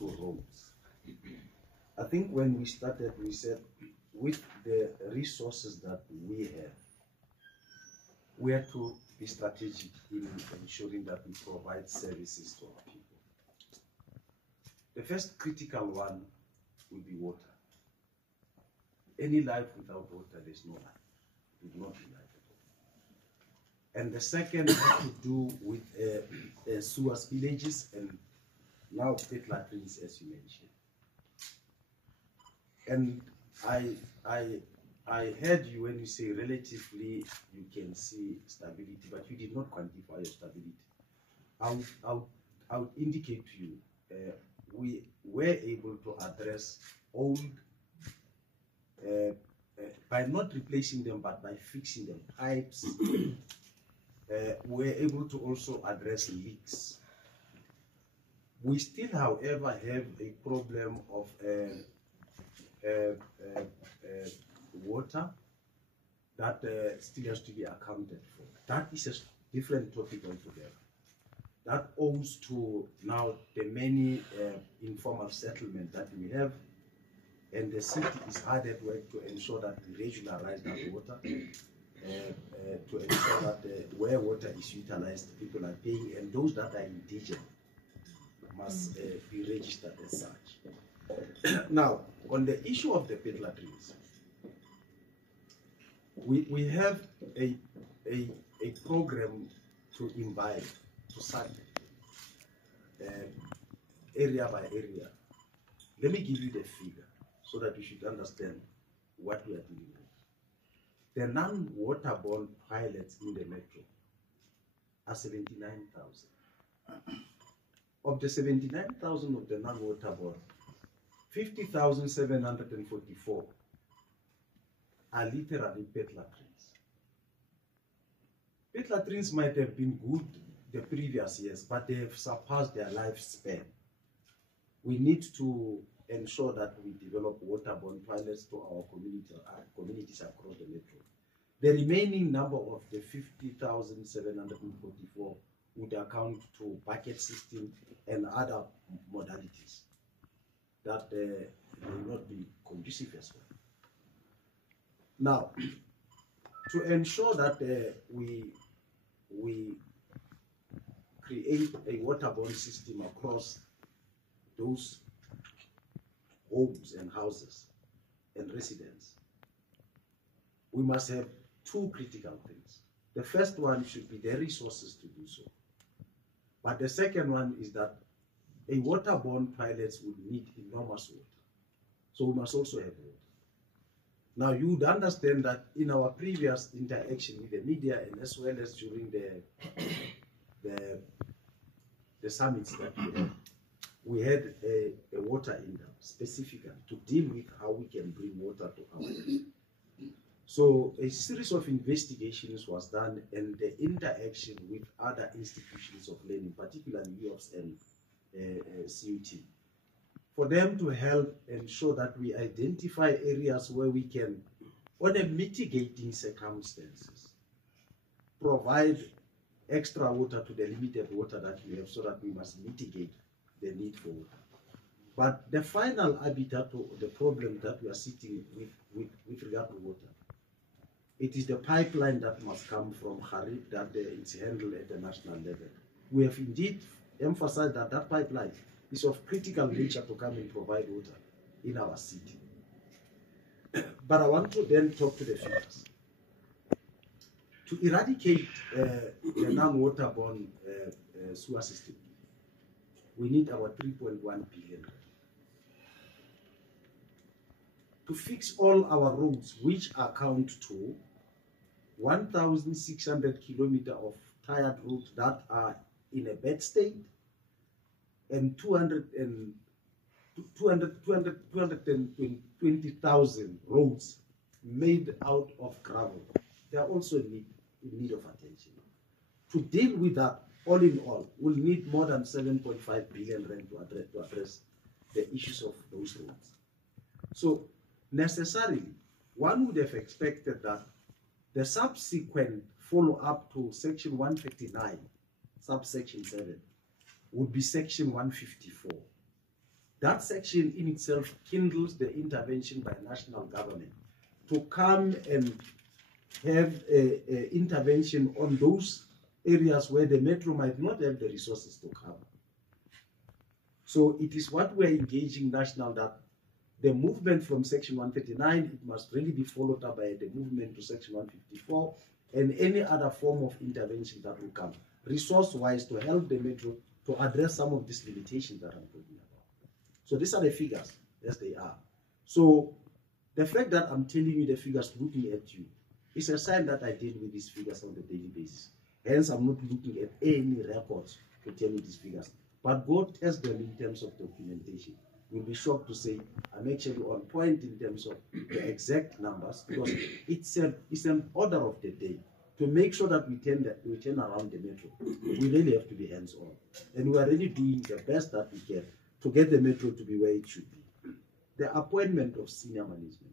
to roads. I think when we started, we said with the resources that we have, we have to be strategic in ensuring that we provide services to our people. The first critical one will be water. Any life without water, there's no life. It will not be life at all. And the second has to do with sewer spillages and now pit latrines, as you mentioned. And I heard you when you say relatively you can see stability, but you did not quantify your stability. I would indicate to you we were able to address old by not replacing them but by fixing them pipes. We're able to also address leaks. We still, however, have a problem of water that still has to be accounted for. That is a different topic altogether. That owes to now the many informal settlements that we have, and the city is hard at work to ensure that we regularize that water, to ensure that where water is utilized, people are paying, and those that are indigent must be registered as such. Now, on the issue of the pit latrines, we have a program to imbibe, to sample, area by area. Let me give you the figure so that you should understand what we are dealing with. The non-waterborne pilots in the metro are 79,000. Of the 79,000 of the non-waterborne, 50,744 are literally pit latrines. Pit latrines might have been good the previous years, but they have surpassed their lifespan. We need to ensure that we develop waterborne toilets to our communities across the metro. The remaining number of the 50,744 would account to bucket system and other modalities that may not be conducive as well. Now, to ensure that we create a waterborne system across those homes and houses and residents, we must have two critical things. The first one should be the resources to do so. But the second one is that a waterborne toilets would need enormous water. So we must also have water. Now you would understand that in our previous interaction with the media and as well as during the summits that we had a water index specifically to deal with how we can bring water to our area. So a series of investigations was done and the interaction with other institutions of learning, particularly UOPS and CUT, for them to help ensure that we identify areas where we can, under mitigating circumstances, provide extra water to the limited water that we have so that we must mitigate the need for water. But the final habitat to the problem that we are sitting with regard to water, it is the pipeline that must come from Harib that it's handled at the national level. We have indeed emphasized that that pipeline is of critical nature to come and provide water in our city. But I want to then talk to the figures. To eradicate the non-waterborne sewer system, we need our 3.1 billion. To fix all our roads, which account to 1,600 kilometers of tired roads that are in a bad state, and 220,000 roads made out of gravel. They are also in need of attention. To deal with that, all in all, we'll need more than 7.5 billion rand to address the issues of those roads. So necessarily, one would have expected that the subsequent follow-up to Section 159, subsection 7, would be Section 154, That section in itself kindles the intervention by national government to come and have a intervention on those areas where the metro might not have the resources to cover. So it is what we're engaging national, that the movement from Section 139, it must really be followed up by the movement to Section 154 and any other form of intervention that will come, resource-wise, to help the metro to address some of these limitations that I'm talking about. So these are the figures as they are. So the fact that I'm telling you the figures looking at you is a sign that I deal with these figures on a daily basis. Hence, I'm not looking at any records to tell you these figures. But go test them in terms of documentation. You'll be shocked to say I'm actually on point in terms of the exact numbers, because it's an order of the day. To make sure that we turn around the metro, we really have to be hands-on. And we are really doing the best that we can to get the metro to be where it should be. The appointment of senior management.